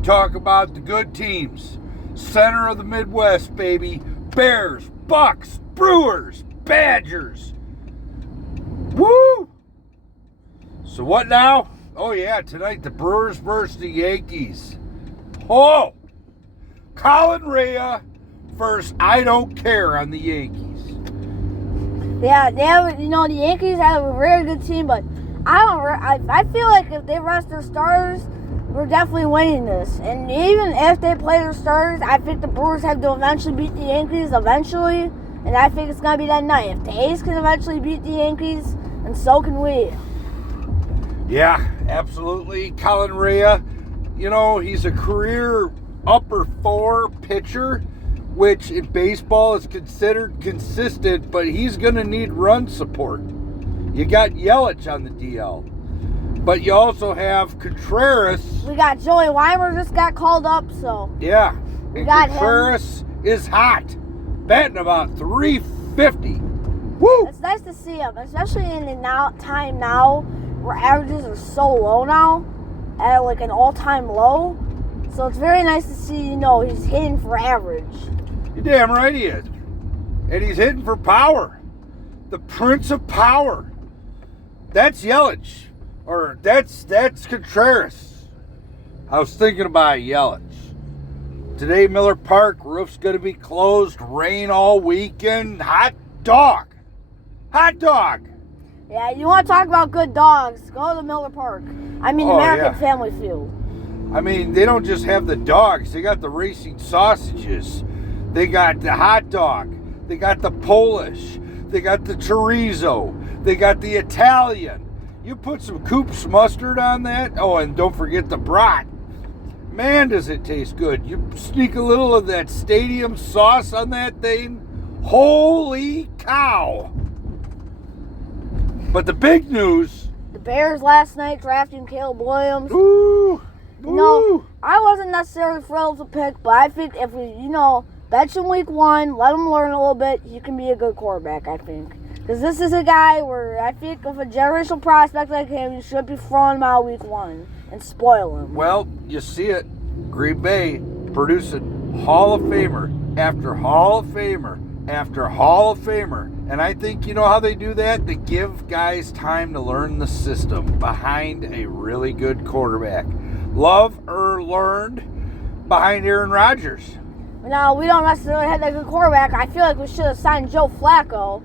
We talk about the good teams. Center of the Midwest, baby. Bears, Bucks, Brewers, Badgers. Woo! So what now? Oh yeah, tonight the Brewers versus the Yankees. Oh! Colin Rea versus I Don't Care on the Yankees. Yeah, the Yankees have a very good team, but I feel like if they rest their starters, we're definitely winning this. And even if they play their starters, I think the Brewers have to eventually beat the Yankees eventually, and I think it's going to be that night. If the A's can eventually beat the Yankees, and so can we. Yeah, absolutely. Colin Rea, he's a career upper 4 pitcher, which in baseball is considered consistent, but he's going to need run support. You got Yelich on the DL, but you also have Contreras. We got Joey Weimer just got called up, so. Yeah, we got Contreras is hot, batting about 350. Woo! It's nice to see him, especially in the time now where averages are so low now, at like an all-time low. So it's very nice to see, he's hitting for average. You're damn right he is. And he's hitting for power. The Prince of Power. That's Yelich. Or that's Contreras. I was thinking about Yelich. Today, Miller Park, roof's going to be closed. Rain all weekend. Hot dog. Hot dog. Yeah, you want to talk about good dogs, go to Miller Park. American Family Field. They don't just have the dogs. They got the racing sausages. They got the hot dog. They got the Polish. They got the chorizo. They got the Italian. You put some Coop's mustard on that. Oh, and don't forget the brat. Man, does it taste good. You sneak a little of that stadium sauce on that thing. Holy cow. But the big news. The Bears last night drafting Caleb Williams. Ooh. I wasn't necessarily thrilled to pick, but I think if we, bench him week 1, let him learn a little bit, he can be a good quarterback, I think. Because this is a guy where I think if a generational prospect like him, you should be throwing him out week 1 and spoil him. Well, you see it. Green Bay producing Hall of Famer after Hall of Famer after Hall of Famer. And I think you know how they do that? They give guys time to learn the system behind a really good quarterback. Love or learned behind Aaron Rodgers. Now, we don't necessarily have that good quarterback. I feel like we should have signed Joe Flacco.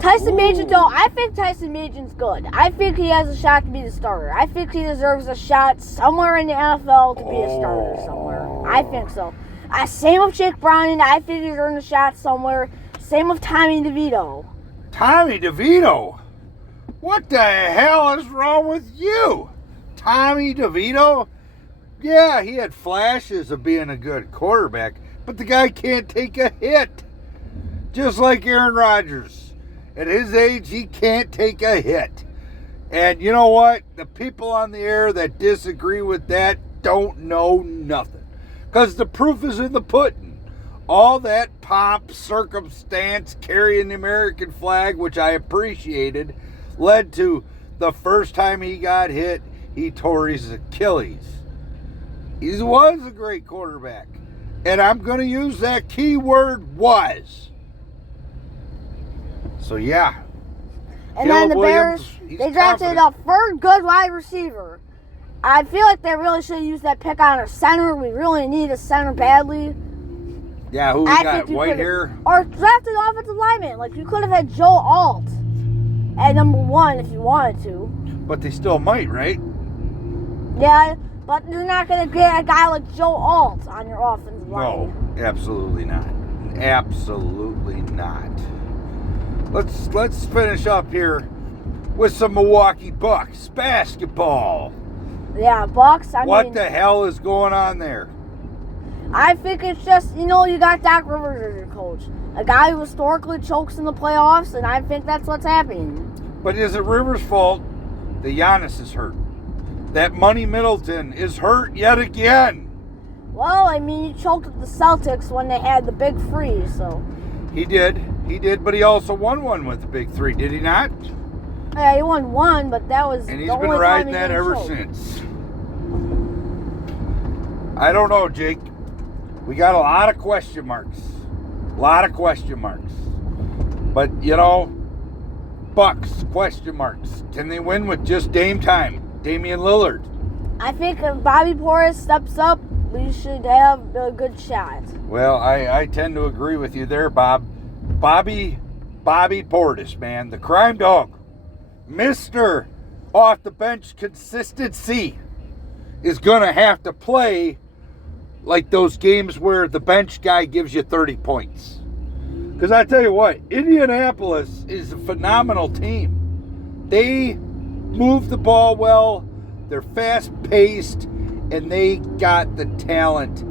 Tyson Bagent, though, I think Tyson Bagent's good. I think he has a shot to be the starter. I think he deserves a shot somewhere in the NFL to be a starter somewhere. I think so. Same with Jake Browning. I think he's earned a shot somewhere. Same with Tommy DeVito. Tommy DeVito? What the hell is wrong with you? Tommy DeVito? Yeah, he had flashes of being a good quarterback, but the guy can't take a hit. Just like Aaron Rodgers. At his age, he can't take a hit. And you know what? The people on the air that disagree with that don't know nothing. Because the proof is in the pudding. All that pomp, circumstance, carrying the American flag, which I appreciated, led to the first time he got hit, he tore his Achilles. He was a great quarterback. And I'm going to use that key word, was. So, yeah. And then the Bears, they drafted a third good wide receiver. I feel like they really should have used that pick on our center. We really need a center badly. Yeah, who we got? Whitehair? Or drafted offensive lineman. Like, you could have had Joe Alt at number 1 if you wanted to. But they still might, right? Yeah, but you're not going to get a guy like Joe Alt on your offensive line. No, absolutely not. Absolutely not. Let's finish up here with some Milwaukee Bucks basketball. Yeah, Bucks. What the hell is going on there? I think it's just, you got Doc Rivers as your coach. A guy who historically chokes in the playoffs, and I think that's what's happening. But is it Rivers' fault that Giannis is hurt? That Money Middleton is hurt yet again. Well, he choked at the Celtics when they had the big three, so. He did, but he also won one with the big three, did he not? Yeah, he won one, but that was and he's been riding that ever since. I don't know, Jake. We got a lot of question marks. But, you know, Bucks, question marks. Can they win with just Damian Lillard? I think if Bobby Portis steps up, we should have a good shot. Well, I tend to agree with you there, Bob. Bobby Portis, man. The crime dog. Mr. Off the bench consistency is going to have to play like those games where the bench guy gives you 30 points. Because I tell you what, Indianapolis is a phenomenal team. They move the ball well, they're fast-paced, and they got the talent.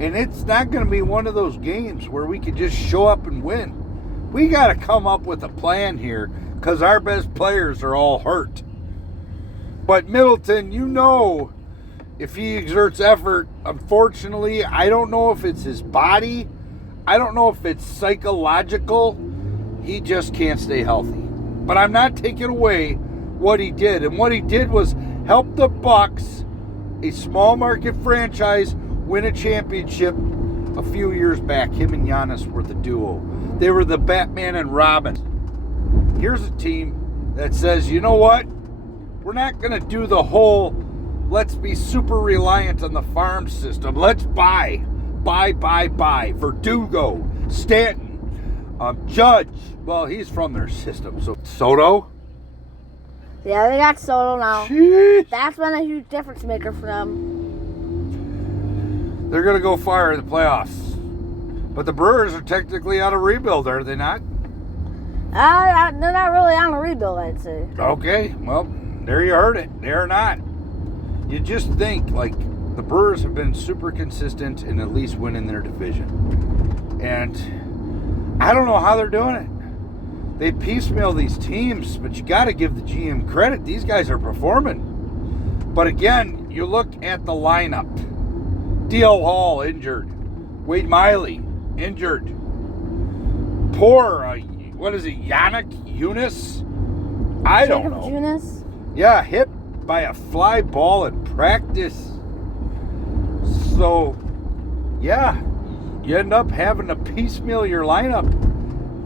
And it's not going to be one of those games where we could just show up and win. We got to come up with a plan here because our best players are all hurt. But Middleton, you know, if he exerts effort, unfortunately, I don't know if it's his body. I don't know if it's psychological. He just can't stay healthy. But I'm not taking away what he did. And what he did was help the Bucks, a small market franchise, win a championship a few years back. Him and Giannis were the duo. They were the Batman and Robin. Here's a team that says, you know what? We're not going to do the whole let's be super reliant on the farm system. Let's buy. Verdugo, Stanton, Judge. Well, he's from their system. So Soto? Yeah, they got Soto now. Jeez. That's been a huge difference maker for them. They're going to go far in the playoffs. But the Brewers are technically on a rebuild, are they not? They're not really on a rebuild, I'd say. Okay, well, there you heard it. They're not. You just think, like, the Brewers have been super consistent in at least winning their division. And I don't know how they're doing it. They piecemeal these teams, but you got to give the GM credit. These guys are performing. But again, you look at the lineup. D.L. Hall, injured. Wade Miley, injured. Poor, Yannick Eunice? I don't know. Eunice? Yeah, hit by a fly ball in practice. So, yeah, you end up having to piecemeal your lineup.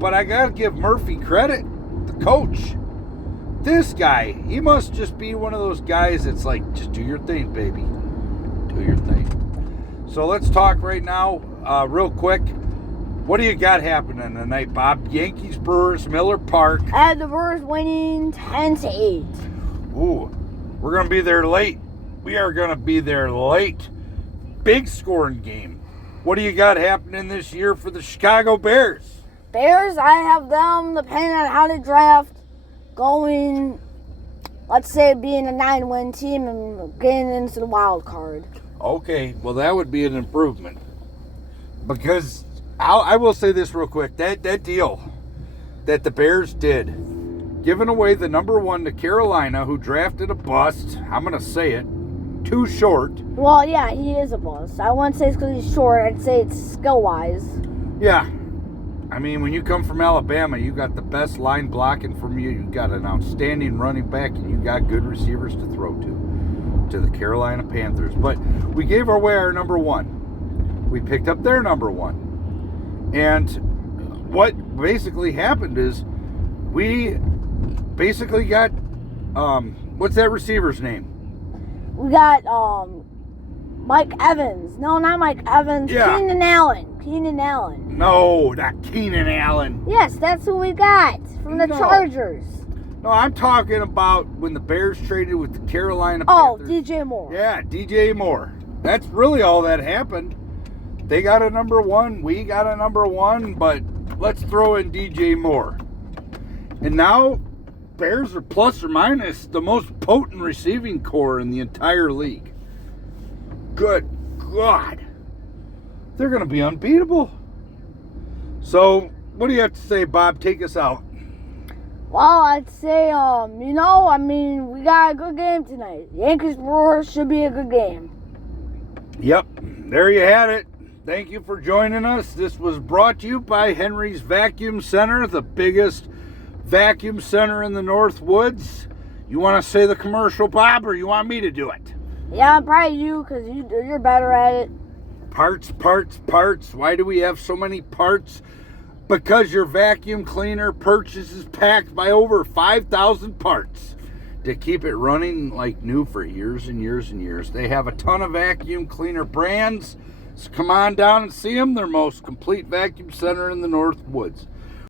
But I got to give Murphy credit, the coach. This guy, he must just be one of those guys that's like, just do your thing, baby. Do your thing. So let's talk right now, real quick. What do you got happening tonight, Bob? Yankees, Brewers, Miller Park. I had the Brewers winning 10-8. Ooh, we're going to be there late. We are going to be there late. Big scoring game. What do you got happening this year for the Chicago Bears? Bears, I have them, depending on how they draft, going, let's say, being a 9-win team and getting into the wild card. Okay, well, that would be an improvement. Because I will say this real quick. That deal that the Bears did, giving away the number 1 to Carolina, who drafted a bust, I'm going to say it, too short. Well, yeah, he is a bust. I wouldn't say it's because he's short. I'd say it's skill-wise. Yeah. I mean, when you come from Alabama, you got the best line blocking from you. You got an outstanding running back, and you got good receivers to throw to the Carolina Panthers. But we gave away our number 1. We picked up their number 1. And what basically happened is we basically got, what's that receiver's name? We got Mike Evans. No, not Mike Evans. Yeah. Keenan Allen. No, not Keenan Allen. Yes, that's who we got from the Chargers. No, I'm talking about when the Bears traded with the Carolina Oh, Panthers. DJ Moore. Yeah, DJ Moore. That's really all that happened. They got a number 1. We got a number 1, but let's throw in DJ Moore. And now Bears are plus or minus the most potent receiving core in the entire league. Good God. They're going to be unbeatable. So, what do you have to say, Bob? Take us out. Well, I'd say, we got a good game tonight. Yankees Brewers should be a good game. Yep, there you had it. Thank you for joining us. This was brought to you by Henry's Vacuum Center, the biggest vacuum center in the North Woods. You want to say the commercial, Bob, or you want me to do it? Yeah, probably you, because you're better at it. Parts, parts, parts. Why do we have so many parts? Because your vacuum cleaner purchase is packed by over 5,000 parts to keep it running like new for years and years and years. They have a ton of vacuum cleaner brands. So come on down and see them. They're most complete vacuum center in the North Woods.